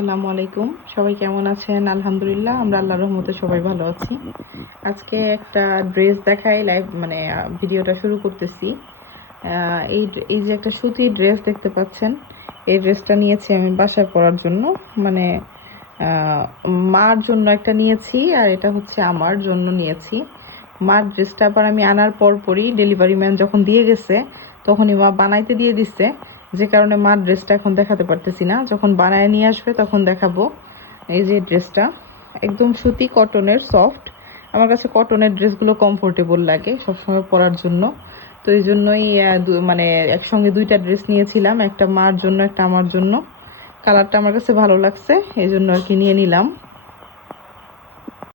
আসসালামু আলাইকুম। সবাই কেমন আছেন? আলহামদুলিল্লাহ, আমরা আল্লাহর রহমতে সবাই ভালো আছি। আজকে একটা ড্রেস দেখাই লাইভ ভিডিওটা শুরু করতেছি। এই এই যে একটা সুতির ড্রেস দেখতে পাচ্ছেন, এই ড্রেসটা নিয়েছি আমি বাসায় পরার জন্য। মানে আহ, মার জন্য একটা নিয়েছি, আর এটা হচ্ছে আমার জন্য নিয়েছি। মার ড্রেসটা আবার আমি আনার পরই ডেলিভারি ম্যান যখন দিয়ে গেছে তখনই মা বানাইতে দিয়ে দিচ্ছে, যে কারণে মার ড্রেসটা এখন দেখাতে পারতেছি না। যখন বানায় নিয়ে আসবে তখন দেখাবো। এই যে ড্রেসটা একদম সুতি কটনের, সফট। আমার কাছে কটনের ড্রেসগুলো কমফোর্টেবল লাগে সবসময় পরার জন্য। তো এই জন্যই মানে একসঙ্গে দুইটা ড্রেস নিয়েছিলাম, একটা মার জন্য একটা আমার জন্য। কালারটা আমার কাছে ভালো লাগছে, এই জন্য আর কি নিয়ে নিলাম।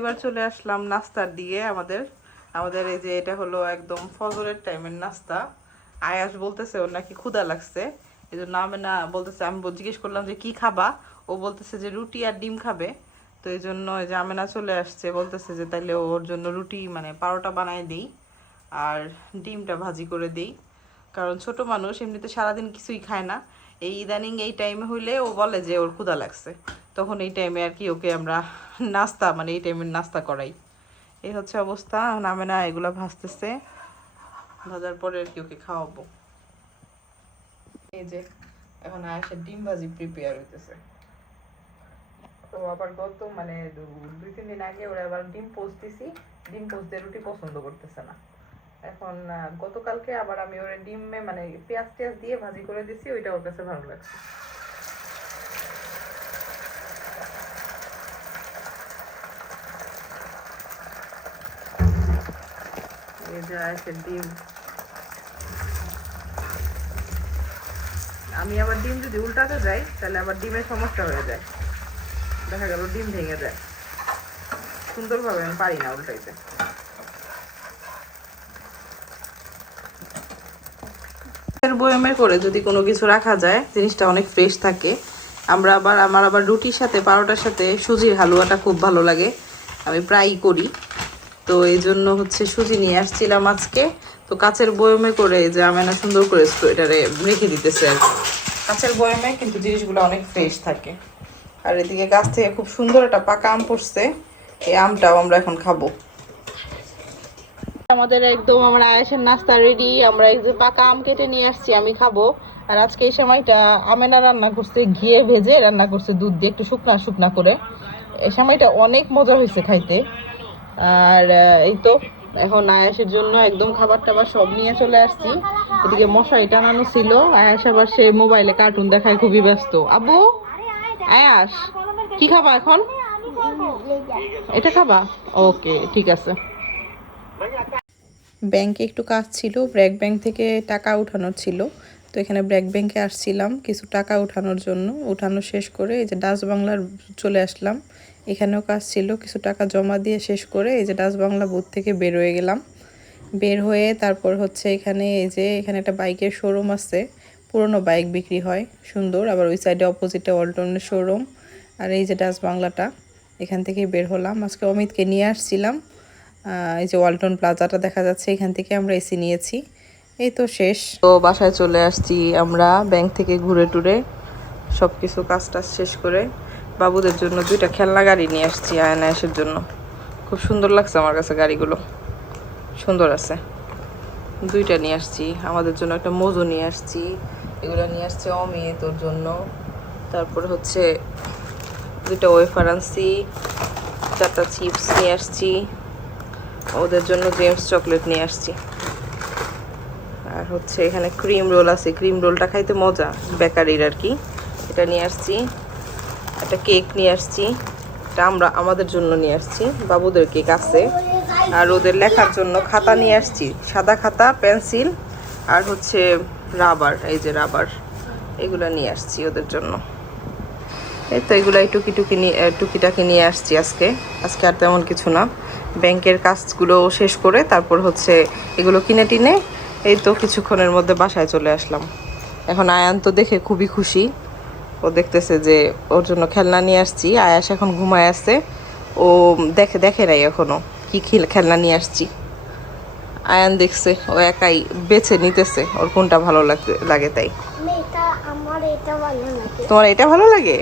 এবার চলে আসলাম নাস্তার দিকে। আমাদের আমাদের এই যে এটা হলো একদম ফজরের টাইমের নাস্তা। আয়াস বলতেছে ওর নাকি ক্ষুধা লাগছে, এই জন্য আমি না বলতেছে, আমি জিজ্ঞেস করলাম যে কি খাবা, ও বলতেছে যে রুটি আর ডিম খাবে। তো এই জন্য এই যে আমেনা চলে আসছে, বলতেছে যে তাইলে ওর জন্য রুটি মানে পারোটা বানাই দিই আর ডিমটা ভাজি করে দিই। কারণ ছোট মানুষ এমনিতে সারাদিন কিছুই খায় না, এই ইদানিং এই টাইমে হইলে ও বলে যে ওর ক্ষুধা লাগছে, তখন এই টাইমে আর কি ওকে আমরা নাস্তা মানে এই টাইমের নাস্তা করাই। এই হচ্ছে অবস্থা। নামে না এগুলা ভাজতেছে, ভাজার পরে আর কি ওকে খাওয়াবো। এই যে এখন আয়াসের ডিম ভাজি প্রিপেয়ার হইতেছে। তো আবার গত মানে 2-3 দিন আগে ওরা আবার ডিম পোস্ট দিছি, ডিম পোস্ট দিয়ে রুটি পছন্দ করতেছে না। এখন গতকালকে আবার আমি ওরা ডিমে মানে পেঁয়াজ টেয়াজ দিয়ে ভাজি করে দিছি, ওইটা ওর কাছে ভালো লাগছে। এই যে আয়াসের ডিম। আমি আবার ডিম যদি উল্টাতে যাই তাহলে আবার ডিমের সমস্যা হয়ে যায়, দেখা গেল ডিম ভেঙে যায়। সুন্দরভাবে আমি পারি না উল্টাইতে। বয়মে করে যদি কোনো কিছু রাখা যায় জিনিসটা অনেক ফ্রেশ থাকে। আমার আবার রুটির সাথে পারোটার সাথে সুজির হালুয়াটা খুব ভালো লাগে, আমি প্রায়ই করি। তো এই জন্য হচ্ছে সুজি নিয়ে আসছিলাম আজকে। তো কাচের বয়মে করে যে আমেনা সুন্দর করে এটারে রেখে দিতেছে আর কি। কাচের বয়মে কিন্তু জিনিসগুলো অনেক ফ্রেশ থাকে। আর এদিকে গাছ থেকে খুব সুন্দর একটা পাকা আম পড়ছে, এই আমটাও আমরা এখন খাবো। আমাদের একদম আমরা আয়েশের নাস্তা রেডি। আমরা এই যে পাকা আম কেটে নিয়ে আসছি, আমি খাবো। আর আজকে এই সময়টা আমেনা রান্না করছে, ঘিয়ে ভেজে রান্না করছে দুধ দিয়ে একটু শুকনা শুকনা করে। এই সময়টা অনেক মজা হয়েছে খাইতে। আর এই তো এখন আয়াসের জন্য একদম খাবার টাবার সব নিয়ে চলে আসছি। এদিকে মশারি টানানো ছিল, আয়াস আবার সে মোবাইলে কার্টুন দেখায় খুবই ব্যস্ত। আব্বু, আয়াস কি খাবা এখন? এটা খাবা? ওকে, ঠিক আছে। ব্যাংকে একটু কাজ ছিল, ব্র্যাক ব্যাংক থেকে টাকা উঠানোর ছিল। তো এখানে ব্র্যাক ব্যাংকে আসছিলাম কিছু টাকা উঠানোর জন্য। উঠানো শেষ করে এই যে ডাচ বাংলার চলে আসলাম, এখানেও কাজ ছিল, কিছু টাকা জমা দিয়ে শেষ করে এই যে ডাচ বাংলা বুথ থেকে বের হয়ে গেলাম। বের হয়ে তারপর হচ্ছে এখানে এই যে এখানে একটা বাইকের শোরুম আছে, পুরনো বাইক বিক্রি হয় সুন্দর। আবার ওই সাইডে অপোজিটে ওয়ালটনের শোরুম। আর এই যে ডাচ বাংলাটা, এখান থেকে বের হলাম। আজকে অমিতকে নিয়ে আসছিলাম। এই যে ওয়ালটন প্লাজাটা দেখা যাচ্ছে, এখান থেকে আমরা এসি নিয়েছি। এই তো শেষ, তো বাসায় চলে আসছি আমরা ব্যাংক থেকে ঘুরে টুরে সব কিছু কাজ টাজ শেষ করে। বাবুদের জন্য 2টা খেলনা গাড়ি নিয়ে আসছি আয়নায়েশের জন্য। খুব সুন্দর লাগছে আমার কাছে, গাড়িগুলো সুন্দর আছে। 2টা নিয়ে আসছি, আমাদের জন্য একটা মোজো নিয়ে আসছি, এগুলো নিয়ে আসছে অমিত তোর জন্য। তারপর হচ্ছে 2টা ওয়েফার আনছি, 4টা চিপস নিয়ে আসছি, ওদের জন্য জেমস চকলেট নিয়ে আসছি। আর হচ্ছে এখানে ক্রিম রোল আছে, ক্রিম রোলটা খাইতে মজা, বেকারির আর কি, এটা নিয়ে আসছি। একটা কেক নিয়ে আসছি, এটা আমরা আমাদের জন্য নিয়ে আসছি, বাবুদের কেক আছে। আর ওদের লেখার জন্য খাতা নিয়ে আসছি, সাদা খাতা, পেন্সিল আর হচ্ছে রাবার, এই যে রাবার, এগুলো নিয়ে আসছি ওদের জন্য। এই তো এগুলাই টুকিটাকি নিয়ে আসছি আজকে। আর তেমন কিছু না, ব্যাংকের কাজগুলো শেষ করে তারপর হচ্ছে এগুলো কিনে টিনে এই তো কিছুক্ষণের মধ্যে বাসায় চলে আসলাম। এখন আয়ান তো দেখে খুবই খুশি, ও দেখতেছে যে ওর জন্য খেলনা নিয়ে আসছি। আয়াস এখন ঘুমায় আছে, ও দেখে নাই এখনো কি খেলনা নিয়ে আসছি। আয়ান দেখছে, ও একাই বেছে নিতেছে ওর কোনটা ভালো লাগে তাই। তোমার এটা ভালো লাগে?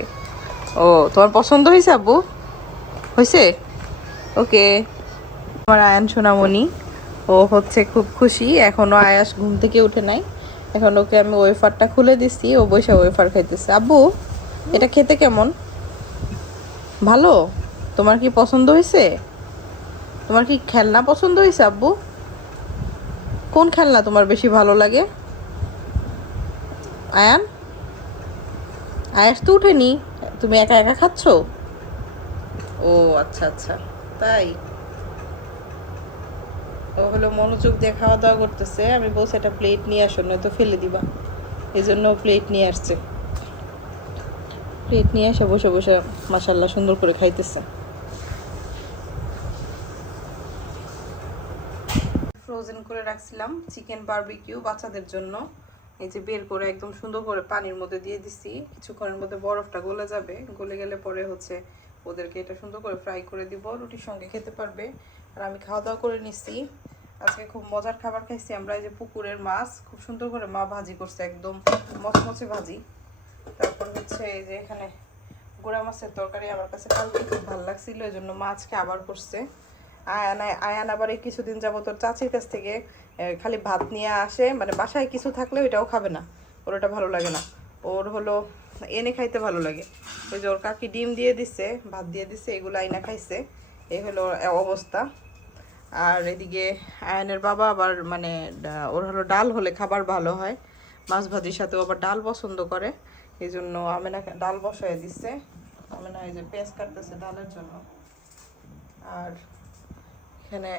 ও তোমার পছন্দ হয়েছে আব্বু? হয়েছে? ওকে। আমার আয়ান সোনামণি, ও হচ্ছে খুব খুশি। এখনো আয়াস ঘুম থেকে উঠে নাই। এখন ওকে আমি ওয়েফারটা খুলে দিচ্ছি, ও বসে ওয়েফার খাইতেছে। আব্বু, এটা খেতে কেমন? ভালো? তোমার কি পছন্দ হয়েছে? তোমার কি খেলনা পছন্দ হয়েছে আব্বু? কোন খেলনা তোমার বেশি ভালো লাগে? আয়ান, আয়াস তো উঠেনি, তুমি একা একা খাচ্ছ? ও আচ্ছা আচ্ছা, তাই। ও হলো মনোযোগ দিয়ে খাওয়া দাওয়া করতেছে। আমি বলছি একটা প্লেট নিয়ে আসো, নয়তো ফেলে দিবা। এই জন্য প্লেট নিয়ে আসছে। প্লেট নিয়ে এসে বসে বসে মাশাল্লাহ সুন্দর করে খাইতেছে। ফ্রোজেন করে রাখছিলাম চিকেন বারবিকিউ বাচ্চাদের জন্য। এই যে বের করে একদম সুন্দর করে পানির মধ্যে দিয়ে দিছি। কিছুক্ষণের মধ্যে বরফটা গলে যাবে, গলে গেলে পরে হচ্ছে ওদেরকে এটা সুন্দর করে ফ্রাই করে দিব, রুটির সঙ্গে খেতে পারবে। আর আমি খাওয়া দাওয়া করে নিছি। আজকে খুব মজার খাবার খাইছি আমরা। এই যে পুকুরের মাছ খুব সুন্দর করে মা ভাজি করছে, একদম মচমচে ভাজি। তারপর হচ্ছে এই যে এখানে গুঁড়া মাছের তরকারি আমার কাছে কালকে খুব ভালো লাগছিল, এই জন্য মাছকে আবার করছে। আয়ান আবার এই কিছুদিন যাবত ওর চাচির কাছ থেকে খালি ভাত নিয়ে আসে, মানে বাসায় কিছু থাকলে ওইটাও খাবে না, ওর ওটা ভালো লাগে না। ওর হলো এনে খাইতে ভালো লাগে। ওই যে ওর কাকি ডিম দিয়ে দিছে, ভাত দিয়ে দিছে, এগুলো আইনা খাইছে। এই হলো অবস্থা। আর এদিকে আয়ানের বাবা আবার মানে ওর হলো ডাল হলে খাবার ভালো হয়, মাছ ভাজির সাথেও আবার ডাল পছন্দ করে। এই জন্য আমেনা ডাল বসায় দিচ্ছে। আমেনা এই যে পেঁয়াজ কাটতেছে ডালের জন্য। আর এখানে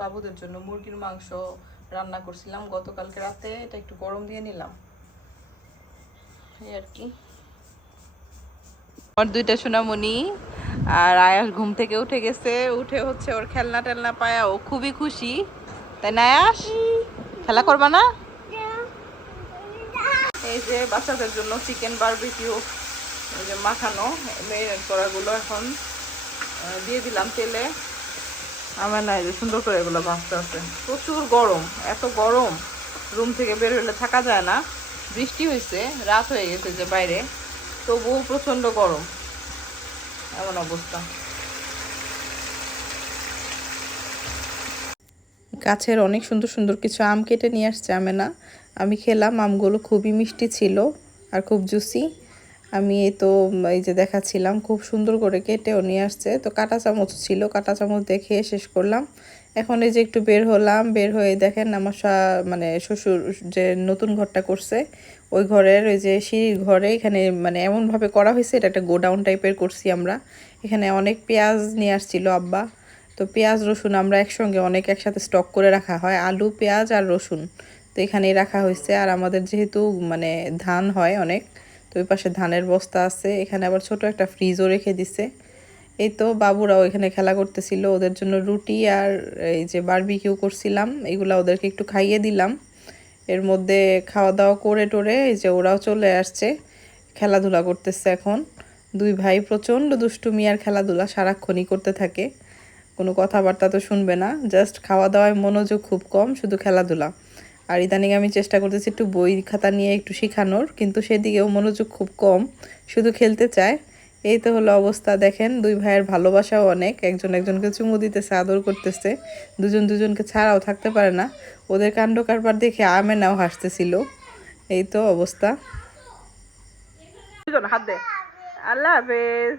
বাবুদের জন্য মুরগির মাংস রান্না করছিলাম গতকালকে রাতে, এটা একটু গরম দিয়ে নিলাম, এই আর কি। আমার দুইটা সোনামণি আর আয়াস ঘুম থেকে উঠে গেছে। উঠে হচ্ছে ওর খেলনা টেলনা পায়া ও খুবই খুশি, তাই না আয়াস? খেলা করবা না? এই যে বাচ্চাদের জন্য চিকেন বারবিকিউ, এই যে মাখানো মেরিনেট করাগুলো এখন দিয়ে দিলাম তেলে। আমার না, এই যে সুন্দর করে এগুলো ভাজতে আছে। প্রচুর গরম, এত গরম রুম থেকে বের হলে থাকা যায় না। বৃষ্টি হয়েছে, রাত হয়ে গেছে যে বাইরে, তবুও প্রচন্ড গরম, এমন অবস্থা। গাছের অনেক সুন্দর সুন্দর কিছু আম কেটে নিয়ে আসছে আমেনা। আমি খেলাম, আমগুলো খুবই মিষ্টি ছিল আর খুব জুসি। আমি এই তো এই যে দেখাচ্ছিলাম, খুব সুন্দর করে কেটেও নিয়ে আসছে। তো কাঁটা চামচ ছিল, কাঁটা চামচ দেখে শেষ করলাম। এখন এই যে একটু বের হলাম, বের হয়ে দেখেন আমার মানে শ্বশুর যে নতুন ঘরটা করছে, ওই ঘরের ওই যে সিঁড়ির ঘরে এখানে মানে এমনভাবে করা হয়েছে, এটা একটা গোডাউন টাইপের করছি আমরা। এখানে অনেক পেঁয়াজ নিয়ে আসছিল আব্বা। তো পেঁয়াজ রসুন আমরা একসঙ্গে অনেক একসাথে স্টক করে রাখা হয়, আলু পেঁয়াজ আর রসুন। তো এখানেই রাখা হয়েছে। আর আমাদের যেহেতু মানে ধান হয় অনেক, তো ওই পাশে ধানের বস্তা আছে, এখানে আবার ছোট একটা ফ্রিজও রেখে দিছে। এই তো বাবুরাও এখানে খেলা করতেছিল, ওদের জন্য রুটি আর এই যে বারবিকিউ করছিলাম, এগুলা ওদেরকে একটু খাইয়ে দিলাম। এর মধ্যে খাওয়া দাওয়া করে টোরে এই যে ওরাও চলে আসছে, খেলাধুলা করতেছে এখন। দুই ভাই প্রচণ্ড দুষ্টুমি আর খেলাধুলা সারাক্ষণই করতে থাকে, কোনো কথাবার্তা তো শুনবে না, জাস্ট খাওয়া দাওয়ায় মনোযোগ খুব কম, শুধু খেলাধুলা। আর ইদানিং আমি চেষ্টা করতেছি একটু বই খাতা নিয়ে একটু শেখানোর, কিন্তু সেদিকেও মনোযোগ খুব কম, শুধু খেলতে চায়। এই তো হলো অবস্থা। দেখেন দুই ভাইয়ের ভালোবাসাও অনেক, একজন একজনকে চুমু দিতেছে, আদর করতেছে, দুজন দুজনকে ছাড়াও থাকতে পারে না। ওদের কাণ্ড কারবার দেখে আমেনাও হাসতেছিল। এই তো অবস্থা। হাত দে। আল্লাহ হাফেজ।